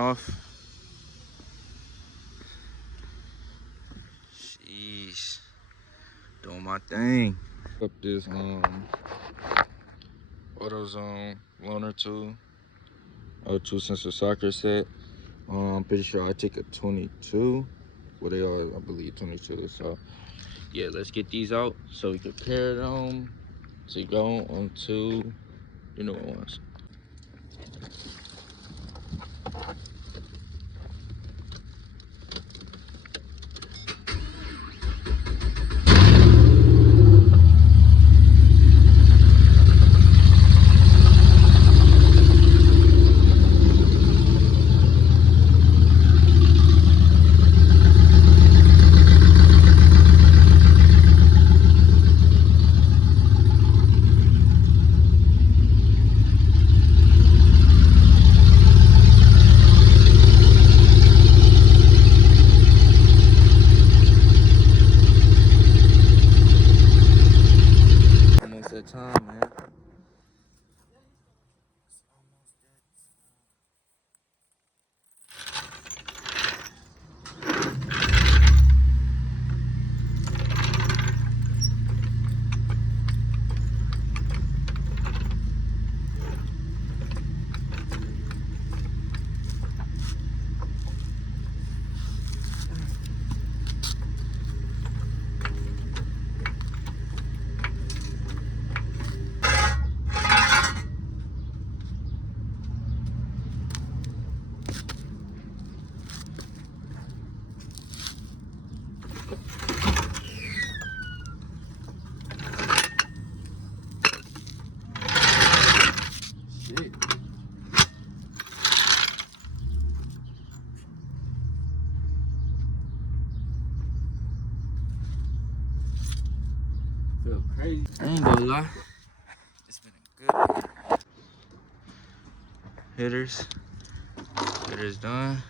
Off. Jeez. Doing my thing. Up this AutoZone loaner tool. 2 sensor socket set. I'm pretty sure I take a 22. Well, they are, I believe, 22. So yeah, let's get these out so we can pair them to go onto the new ones. Almost that time, man. Shit. Feel crazy. I ain't gonna lie. It's been a good hitters. Hitters done.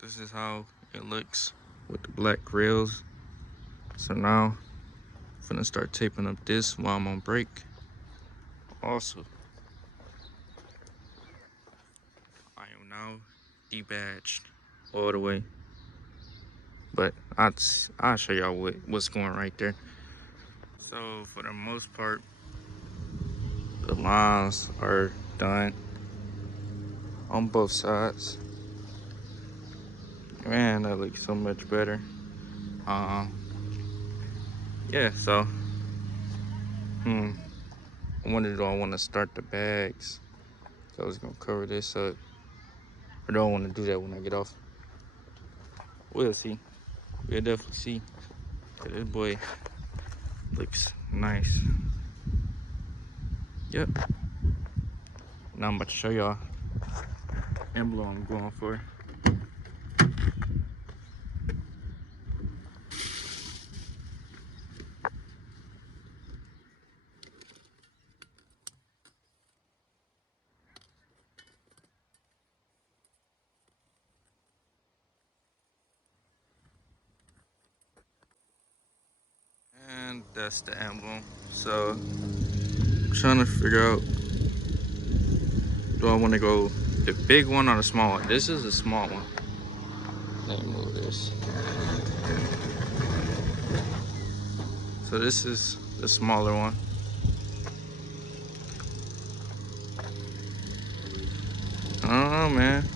This is how it looks with the black grills. So now I'm gonna start taping up this while I'm on break. Also, I am now debadged all the way, but I'll show y'all what's going right there. So for the most part, the lines are done on both sides. Man, that looks so much better. Yeah, so I wonder, do I want to start the bags? So I was gonna cover this up. I don't want to do that when I get off. We'll see. We'll definitely see. This boy looks nice. Yep. Now I'm about to show y'all emblem I'm going for. And that's the emblem. So I'm trying to figure out, do I want to go the big one or the small one? This is the small one. Let me move this. So this is the smaller one. I don't know, man.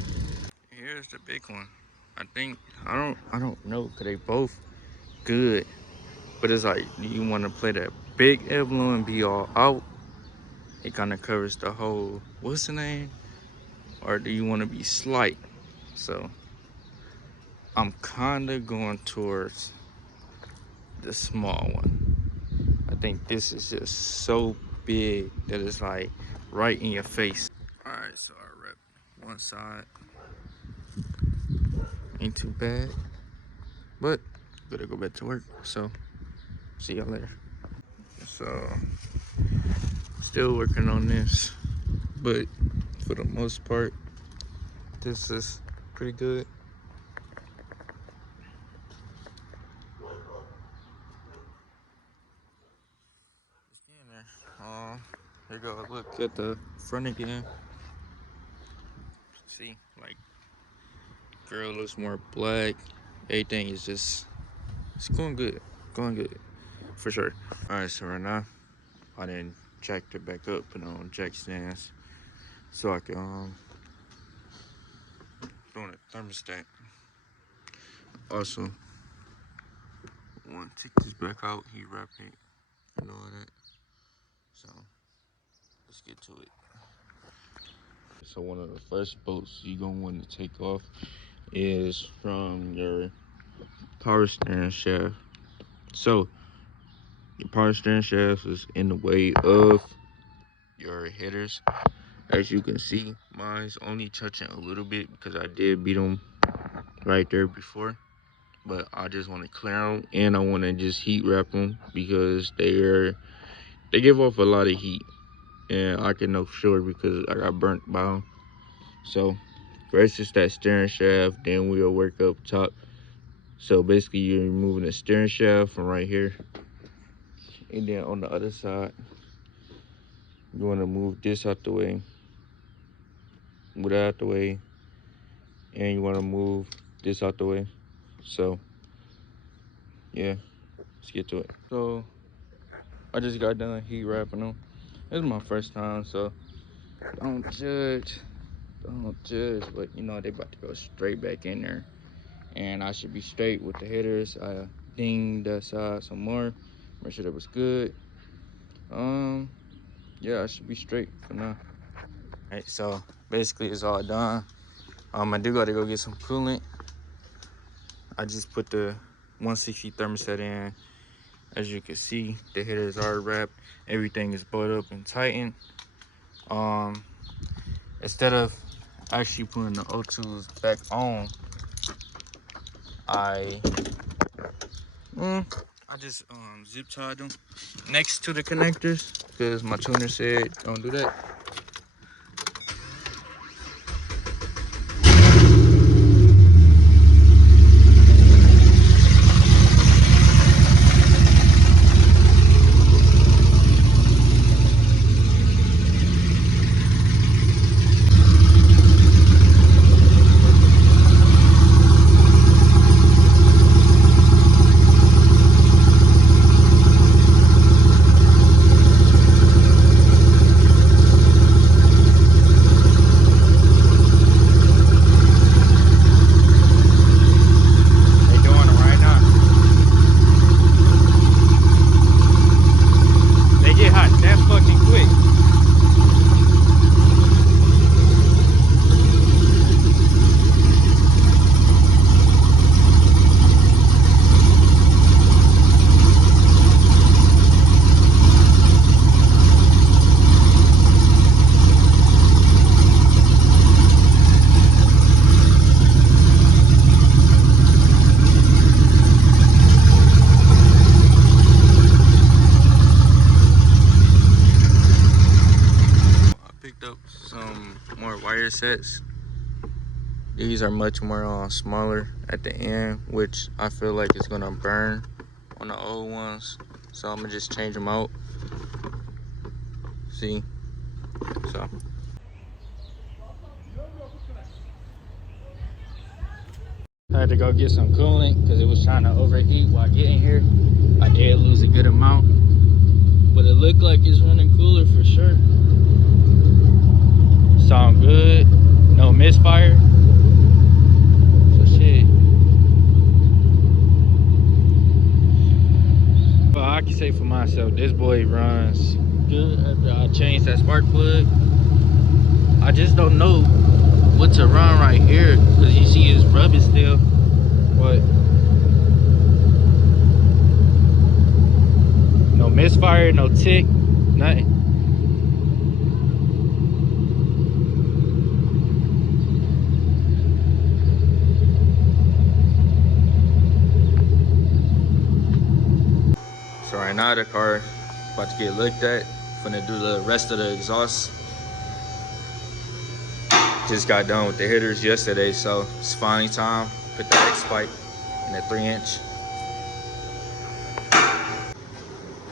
Here's the big one. I think I don't know, cause they both good. But it's like, do you want to play that big emblem and be all out? It kind of covers the whole, what's the name? Or do you want to be slight? So I'm kind of going towards the small one. I think this is just so big that it's like right in your face. All right, so I rep one side. Ain't too bad, but gotta go back to work. So see y'all later. So still working on this, but for the most part, this is pretty good. Just getting there. Here you go. Look at the front again. See, like, girl looks more black. Everything is just, it's going good. Going good, for sure. All right, so right now, I didn't jacked it back up, put it on jack stands, so I can put on a thermostat. Also, want to take this back out, heat wrap it, and all that. So let's get to it. So one of the first bolts you're gonna want to take off is from your power steering shaft. So your power steering shaft is in the way of your headers. As you can see, mine's only touching a little bit because I did beat them right there before. But I just want to clear them, and I want to just heat wrap them because they give off a lot of heat, and I can know for sure because I got burnt by them. So first is that steering shaft, then we'll work up top. So basically you're removing the steering shaft from right here, and then on the other side you want to move this out the way, move that out the way, and you want to move this out the way. So yeah, let's get to it. So I just got done heat wrapping them. This is my first time, so don't judge, but you know they about to go straight back in there, and I should be straight with the headers. I dinged that side some more, make sure that was good. Yeah, I should be straight for now. All right, so basically it's all done. I do gotta go get some coolant. I just put the 160 thermostat in. As you can see, the headers are wrapped, everything is buttoned up and tightened. Instead of actually putting the O2s back on, I just zip tied them next to the connectors because my tuner said don't do that. up some more wire sets. These are much more smaller at the end, which I feel like is gonna burn on the old ones. So I'm gonna just change them out. See, so. I had to go get some coolant because it was trying to overheat while getting here. I did lose a good amount, but it looked like it's running cooler for sure. Sound good, no misfire. So shit. But I can say for myself, this boy runs good after I changed that spark plug. I just don't know what to run right here because you see it's rubbing still, but no misfire, no tick, nothing. So right now the car about to get looked at. Finna do the rest of the exhaust. Just got done with the hitters yesterday, so it's finally time. Put the X pipe in the 3-inch.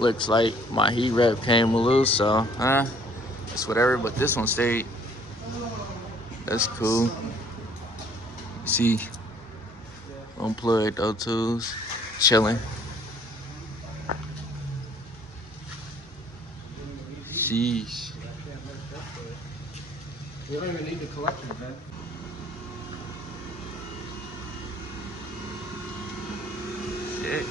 Looks like my heat rep came loose, so it's whatever. But this one stayed. That's cool. See, unplugged O2s, chilling. Sheesh. You don't even need the collection, man. Shit.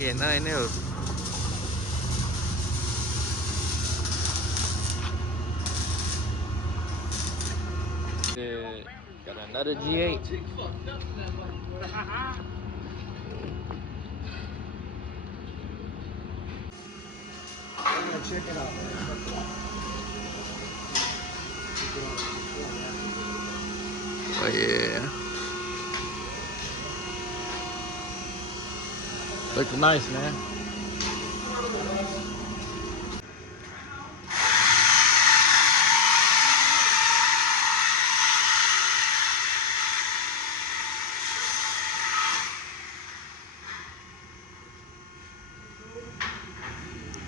Yeah, nothing else. Got another G8. Check it out. Oh yeah. Looking nice, man.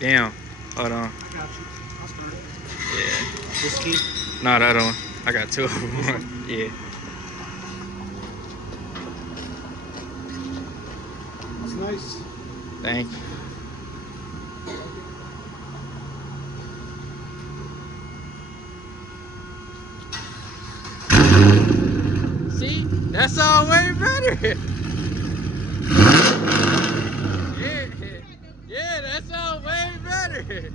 Damn. Hold on. I got you. I'll start it. Yeah. This key? No, that one. I got two of them. Yeah. That's nice. Thank you. See? That sounds way better. Yeah, that sounds way better.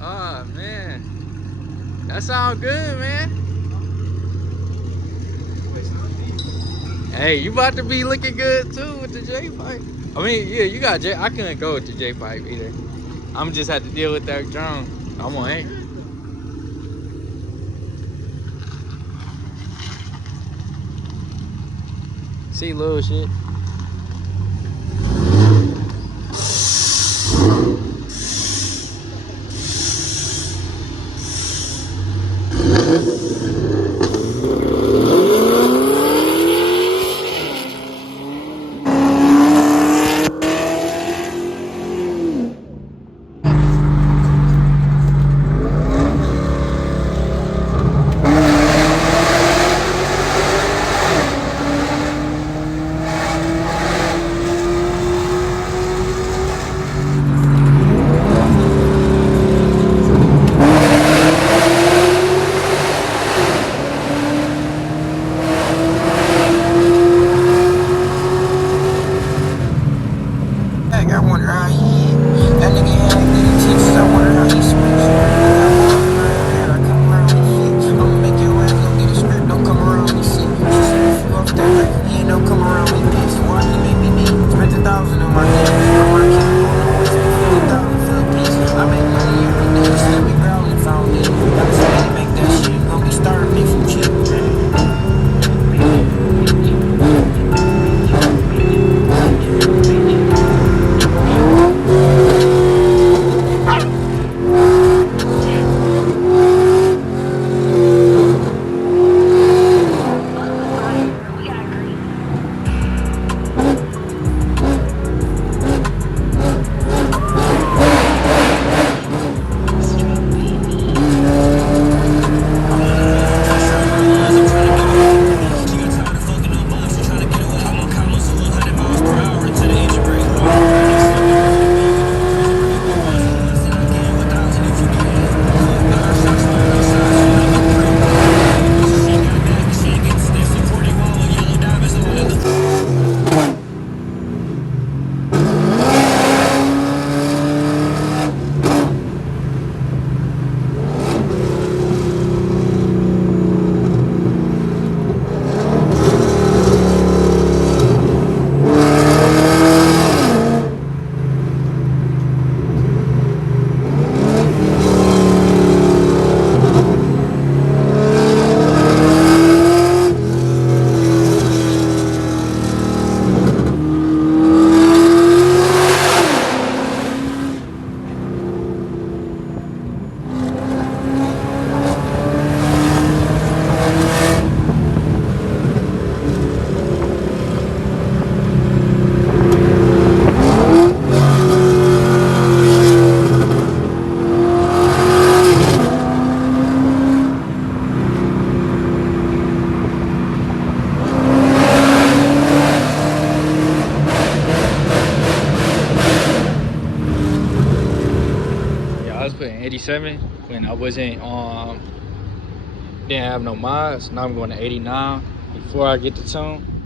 Oh man, that sounds good, man. Hey, you about to be looking good too with the J pipe. I mean, yeah, you got J. I couldn't go with the J pipe either. I'm just had to deal with that drone. I'm on it. See, little shit. 87 when I wasn't didn't have no mods. Now I'm going to 89 before I get the tune.